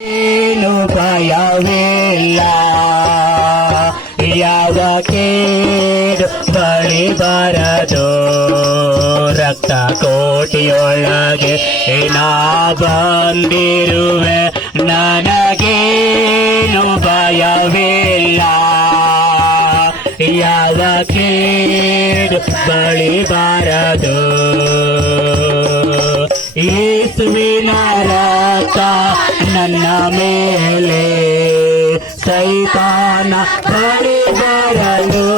ಏನು ಭಯವಿಲ್ಲ, ಯಾವ ಕೇಡು ಬಳಿ ಬರದು. ರಕ್ತ ಕೋಟಿಯೊಳಗೆ ನಾ ಬಂದಿರುವೆ, ನನಗೇನು ಭಯವಿಲ್ಲ, ಯಾವ ಕೇಡು ಬಳಿ ಬರದು. ಯೇಸುವಿನ ರಕ್ತ ನನ್ನ ಮೇಲೆ ಸೈತಾನ ಬಳಿ ಬರಲು.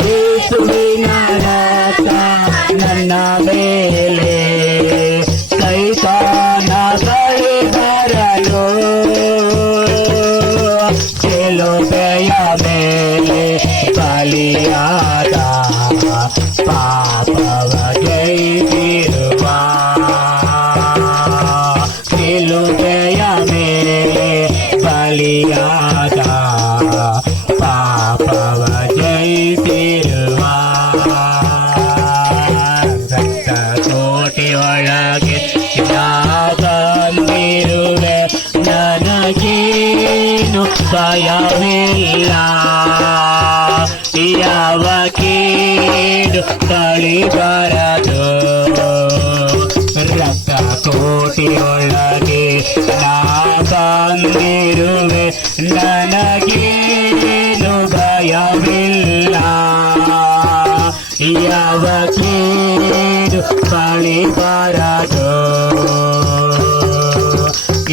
ಯೇಸುವಿನ ರಕ್ತ ನನ್ನ ಮೇಲೆ ಸೈತಾನ ಬಳಿ ಬರಲು. ಶಿಲುಬೆಯ ಮೇಲೆ ಬಲಿಯಾದ ಪಾಪವ ಜಯಿಸಿರುವ, ಶಿಲುಬೆಯ ಮೇಲೆ ಬಲಿಯಾದ ಪಾಪವ ಜಯಿಸಿರುವ. ರಕ್ತ ಕೋಟೆಯೊಳಗೆ ಬಂದಿರುವೆ, ನನಗೇನು ಭಯವಿಲ್ಲ, ಯಾವ ಕೇಡು ಬಳಿ ಬರದು. ರಕ್ತ ಕೋಟೆಯೊಳಗೆ ನಾ ಬಂದಿರುವೆ, ನನಗೇನು ಭಯವಿಲ್ಲ, ಯಾವ ಕೇಡು ಬಳಿ ಬರದು.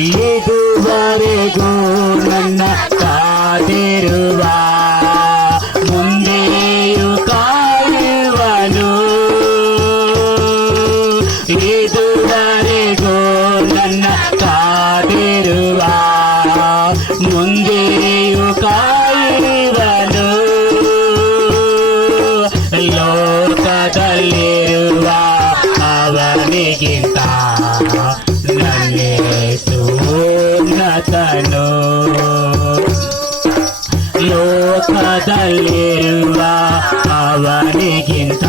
ಇದುವರೆಗೂ ನನ್ನ ಕಾದಿರುವ, ಮುಂದೆಯೂ ಕಾಯುವನು. ಇದುವರೆಗೂ ನನ್ನ ಕಾದಿರುವ, ಮುಂದೆಯೂ ಕಾಯುವನು. ಲೋಕದಲ್ಲಿರುವ ಅವನಿಗಿಂತ ನನ್ನೇಸು ಉನ್ನತನು. ಲೋಕದಲ್ಲಿರುವ ಅವನಿಗಿಂತ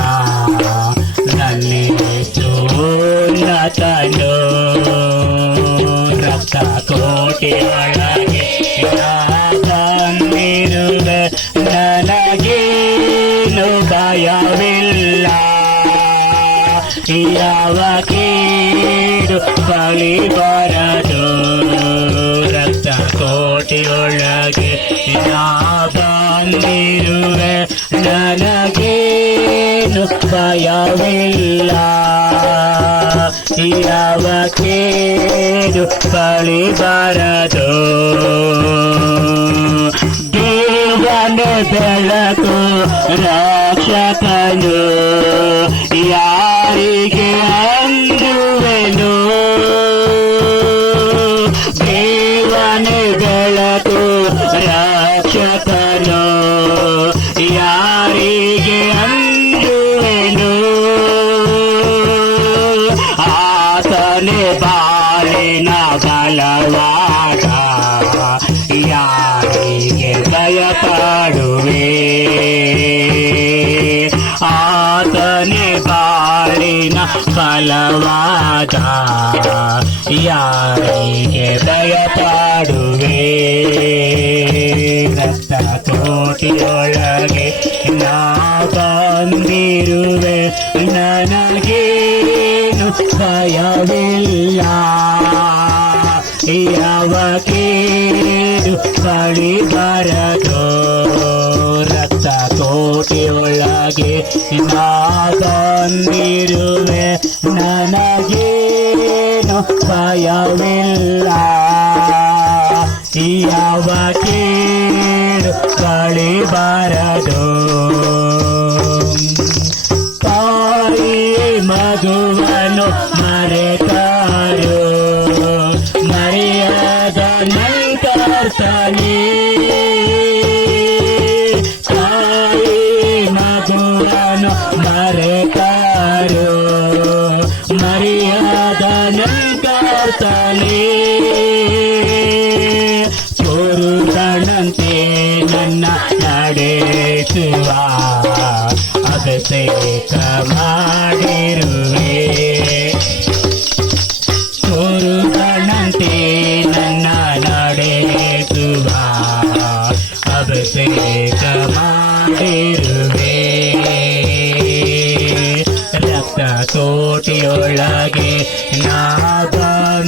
ನನ್ನೇಸು ಉನ್ನತನು. ರಕ್ತ ಕೋಟೆಯೊಳಗೆ ಬಂದಿರುವೆ, ನನಗೇನು ಭಯವಿಲ್ಲ, ಯಾವ ಕೇಡು ಬಳಿ ಬರದು. ರಕ್ತ ಕೋಟೆಯೊಳಗೆ ನಾ ಬಂದಿರುವೆ, ನನಗೇನು ಭಯವಿಲ್ಲ, ಯಾವ ಕೇಡು ಬಳಿ ಬರದು. ದೇವನ ಬೆಳಕು ರಕ್ಷಕನು, ಯಾರಿಗೆ ಅಂಜುವೆನು. ದೇವನ ಬೆಳಕು ರಕ್ಷಕನು, ಯಾರಿಗೆ ಅಂಜುವೆನು. ಆತನೇ ಬಾಳಿನ ಬಲವಾದ, ಯಾರಿಗೆ ಭಯಪಡುವೆ. ಆತನೇ ಬಾಳಿನ ಬಲವಾದ, ಯಾರಿಗೆ ಭಯಪಡುವೆ. ರಕ್ತ ಕೋಟೆಯೊಳಗೆ ನಾ ಬಂದಿರುವೆ, ನನಗೇನು ಭಯವಿಲ್ಲ, ಯಾವ ಕೇಡು ಬಳಿ ಬರದು. ರಕ್ತ ಕೋಟೆಯೊಳಗೆ ನಾ ಬಂದಿರುವೆ, ನನಗೇನು ಭಯವಿಲ್ಲ, ಯಾವ ಕೇಡು ಬಳಿ ಬರದು. ತಾಯಿ ಮಗುವನ್ನು ಮರೆತಾರು, ಮರೆಯದ ನಂತರ್ತಾನೆ. ತಾಯಿ ಮಗುವನ್ನು ಮರೆತಾರು, ಮರೆಯದ ನಂತರ್ತಾನೆ. ಪುರುಷನಂತೆ ನನ್ನ ನಡೆಸುವ, ಅಭಿಷೇಕ ಮಾಡಿರುವೆ. ಗುರುಗಳ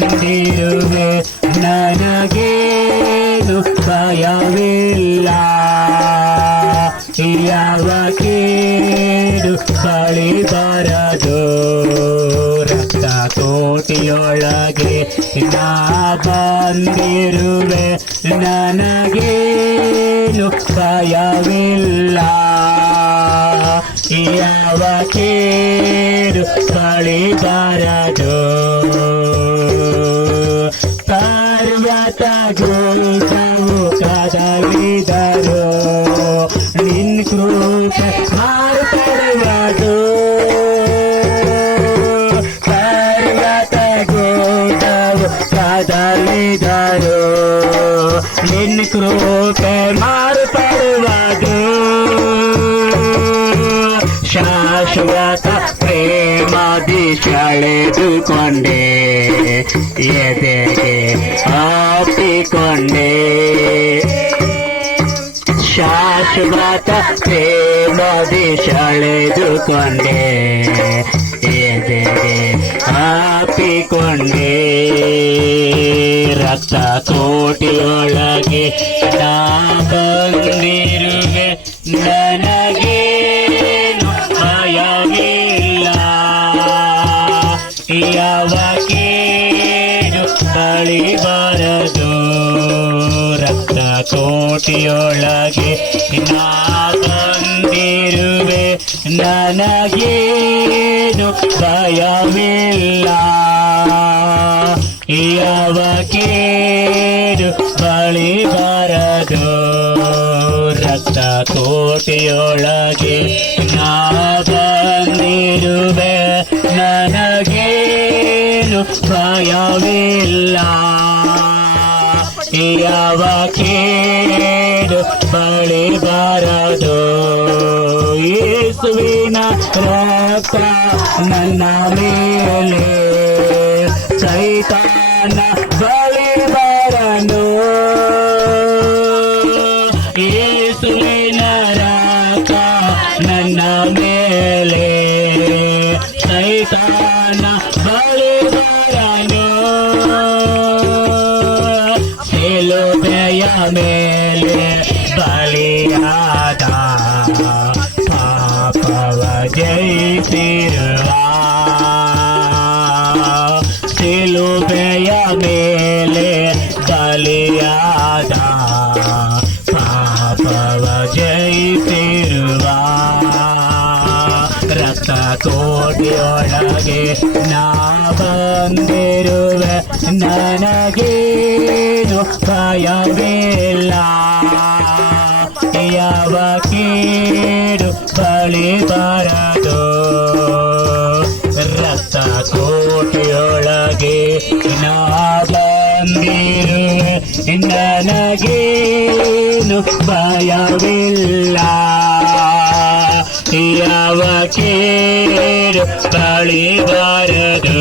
ಬಂದಿರುವೆ ನನಗೇನು ಭಯವಿಲ್ಲ ಯಾವ ಕೇಡು ಬಳಿ ಬರದು ರಕ್ತ ಕೋಟಿಯೊಳಗೆ ನಾ ಬಂದಿರುವೆ ನನಗೇನು ಭಯವಿಲ್ಲ ಯಾವ ಕೇಡು ಬಳಿ ಬರದು ಪರ್ವತ ಗೋಚವು ಕದಲಿದರು ನಿನ್ ಕೃಪೆ ಮಾರ್ಪಡುವುದು ಪರ್ವತ ಗೋಚವು ಕದಲಿದರು ನಿನ್ ಕೃಪೆ ಮಾರ್ಪಡುವುದು ಶಾಶ್ವತ ಪ್ರೇಮದಿ ಸೆಳೆದುಕೊಂಡೆ ಎದೆಗೆ ಹಾಕಿಕೊಂಡೆ ಶಾಶ್ವತ ಪ್ರೇಮದಿ ಸೆಳೆದುಕೊಂಡೆ ಎದೆಗೆ ಹಾಕಿಕೊಂಡೆ ರಕ್ತ ಕೋಟಿಯೊಳಗೆ ನಾ ಬಂದಿರುವೆ ನನಗೇನು ಭಯವಿಲ್ಲ ಯಾವ ಕೇಡು ಬಳಿ ಬರದು ರಕ್ತ ಕೋಟಿಯೊಳಗೆ ನಾ ಬಂದಿರುವೆ ನನಗೇನು ಭಯವಿಲ್ಲ ಯಾವ ಕೇಡು ಬಳಿ ಬರದು ರಕ್ತ ಕೋಟೆಯೊಳಗೆ ನಾ ಬಂದಿರುವೆ ನನಗೇನು ಭಯವಿಲ್ಲ ಯಾವ ಕೇಡು ಬಳಿ ಬರದು ಯೇಸುವಿನ ರಕ್ತ ನನ್ನ ಮೇಲೆ ಸೈತಾನ ಬಳಿ ಬರನು ಯೇಸುವಿನ ರಕ್ತ ನನ್ನ ಮೇಲೆ ಸೈತಾನ ಬಳಿ ಬರನು ಶಿಲುಬೆಯ ಮೇಲೆ ಬಲಿಯಾದ ಪಾಪವ ಜಯಿಸಿರುವ ಶಿಲುಬೆಯ ಮೇಲೆ ಬಲಿಯಾದ ಪಾಪವ ಜಯಿಸಿರುವ ರಕ್ತ ಕೋಟೆಯೊಳಗೆ ನಾ ಬಂದಿರುವೆ ನನಗೇನು ಭಯವಿಲ್ಲ ಯಾವ ಕೇಡು ಬಳಿ ಬರದು ರಕ್ತ ಕೋಟೆಯೊಳಗೆ ನಾ ಬಂದಿರುವೆ ನನಗೇನು ಭಯವಿಲ್ಲ ಯಾವ ಕೇಡು ಬಳಿ ಬರದು